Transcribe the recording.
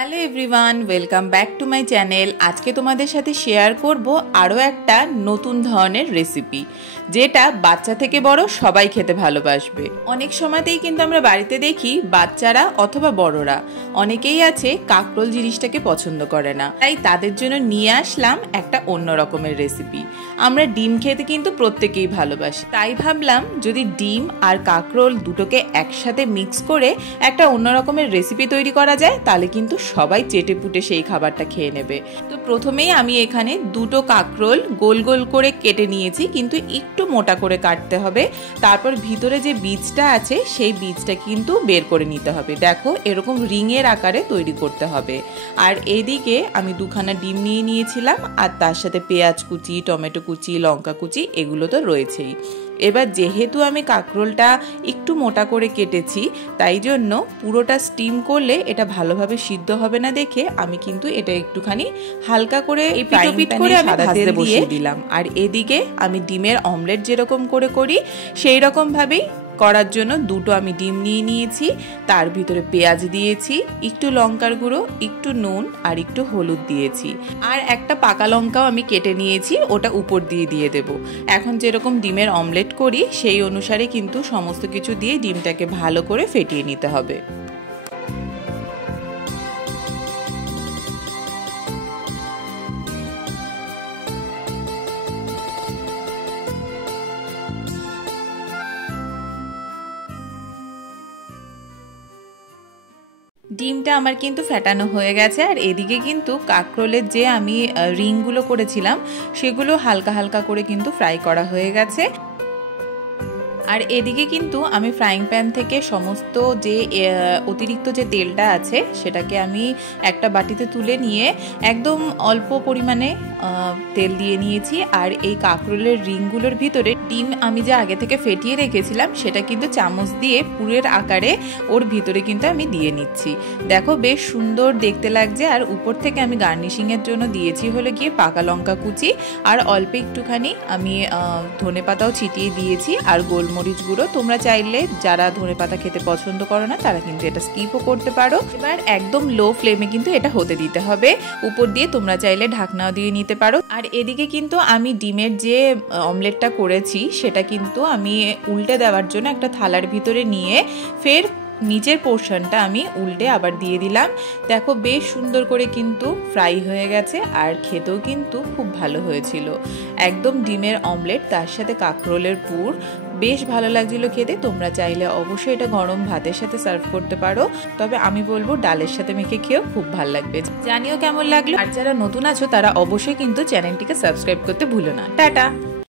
Hello everyone, welcome back to my channel. আজকে তোমাদের সাথে শেয়ার করব আরও একটা নতুন ধরনের রেসিপি, যেটা বাচ্চা থেকে বড় সবাই খেতে ভালোবাসবে। অনেক সময়তেই কিন্তু আমরা বাড়িতে দেখি বাচ্চারা অথবা বড়রা অনেকেই আছে কাঁকরোল জিনিসটাকে পছন্দ করে না, তাই তাদের জন্য নিয়ে আসলাম একটা অন্য রকমের রেসিপি। আমরা ডিম খেতে কিন্তু প্রত্যেকেই ভালোবাসি, তাই ভাবলাম যদি ডিম আর কাঁকরোল দুটোকে একসাথে মিক্স করে একটা অন্য রকমের রেসিপি তৈরি করা যায়, তাহলে কিন্তু সবাই চেটে পুটে সেই খাবারটা খেয়ে নেবে। তো প্রথমেই আমি এখানে দুটো কাঁকরোল গোল গোল করে কেটে নিয়েছি, কিন্তু একটু মোটা করে কাটতে হবে। তারপর ভিতরে যে বীজটা আছে সেই বীজটা কিন্তু বের করে নিতে হবে। দেখো, এরকম রিংয়ের আকারে তৈরি করতে হবে। আর এইদিকে আমি দুখানা ডিম নিয়ে নিয়েছিলাম, আর তার সাথে পেঁয়াজ কুচি, টমেটো কুচি, লঙ্কা কুচি এগুলো তো রয়েছেই। এবার যেহেতু আমি কাঁকরোলটা একটু মোটা করে কেটেছি, তাই জন্য পুরোটা স্টিম করলে এটা ভালোভাবে সিদ্ধ হবে না দেখে আমি কিন্তু এটা একটুখানি হালকা করে পিট করে আমি ভাজতে বসিয়ে দিলাম। আর এদিকে আমি ডিমের অমলেট যেরকম করে করি সেই রকম ভাবেই করার জন্য দুটো আমি ডিম নিয়ে নিয়েছি, তার ভিতরে পেঁয়াজ দিয়েছি, একটু লঙ্কার গুঁড়ো, একটু নুন আর একটু হলুদ দিয়েছি, আর একটা পাকা লঙ্কাও আমি কেটে নিয়েছি, ওটা উপর দিয়ে দেব। এখন যেরকম ডিমের অমলেট করি সেই অনুসারে কিন্তু সমস্ত কিছু দিয়ে ডিমটাকে ভালো করে ফেটিয়ে নিতে হবে। ডিমটা আমার কিন্তু ফেটানো হয়ে গেছে, আর এদিকে কিন্তু কাঁকরোলের যে আমি রিংগুলো করেছিলাম সেগুলো হালকা হালকা করে কিন্তু ফ্রাই করা হয়ে গেছে। আর এদিকে কিন্তু আমি ফ্রাইং প্যান থেকে সমস্ত যে অতিরিক্ত যে তেলটা আছে সেটাকে আমি একটা বাটিতে তুলে নিয়ে একদম অল্প পরিমাণে তেল দিয়ে নিয়েছি। আর এই কাঁকরোলের রিংগুলোর ভিতরে ডিম আমি যে আগে থেকে ফেটিয়ে রেখেছিলাম সেটা কিন্তু চামচ দিয়ে পুরের আকারে ওর ভিতরে কিন্তু আমি দিয়ে নিচ্ছি। দেখো, বেশ সুন্দর দেখতে লাগছে। আর উপর থেকে আমি গার্নিশিংয়ের জন্য দিয়েছি হলো গিয়ে পাকা লঙ্কা কুচি, আর অল্প একটুখানি আমি ধনেপাতাও ছিটিয়ে দিয়েছি, আর গোলমরিচ গুঁড়ো। তোমরা চাইলে যারা ধনেপাতা খেতে পছন্দ করো না তারা কিন্তু এটা স্কিপও করতে পারো। এবার একদম লো ফ্লেমে কিন্তু এটা হতে দিতে হবে। উপর দিয়ে তোমরা চাইলে ঢাকনাও দিয়ে নিতে পারো। আর এদিকে কিন্তু আমি ডিমের যে অমলেটটা করেছি সেটা কিন্তু আমি উল্টে দেওয়ার জন্য একটা থালার ভিতরে নিয়ে ফের নিচের পোর্শনটা আমি উল্টে আবার দিয়ে দিলাম। দেখো, বেশ সুন্দর করে কিন্তু ফ্রাই হয়ে গেছে, আর খেতেও কিন্তু খুব ভালো হয়েছিল। একদম ডিমের অমলেট তার সাথে কাঁকরোলের পুর, বেশ ভালো লাগছিল খেতে। তোমরা চাইলে অবশ্যই এটা গরম ভাতের সাথে সার্ভ করতে পারো, তবে আমি বলবো ডালের সাথে মেখে খেয়েও খুব ভালো লাগবে। জানিও কেমন লাগলো। আর যারা নতুন আছো তারা অবশ্যই কিন্তু চ্যানেলটিকে সাবস্ক্রাইব করতে ভুলো না। টাটা।